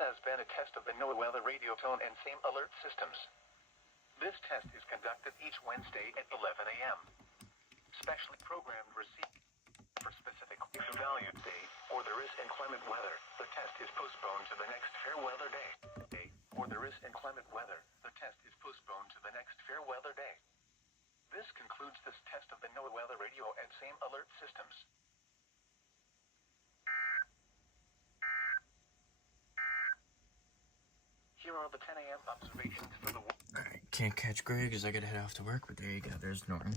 has been a test of the NOAA weather radio tone and same alert systems. This test is conducted each Wednesday at 11 a.m. Specially programmed receipt for specific valued day, or there is inclement weather. The test is postponed to the next fair weather day. Or there is inclement weather. The test is postponed to the next fair weather day. This concludes this test of the NOAA weather radio and same alert systems. Here are the 10 a.m. observations for the... Alright, can't catch Greg because I gotta head off to work, but there you go, there's Norton.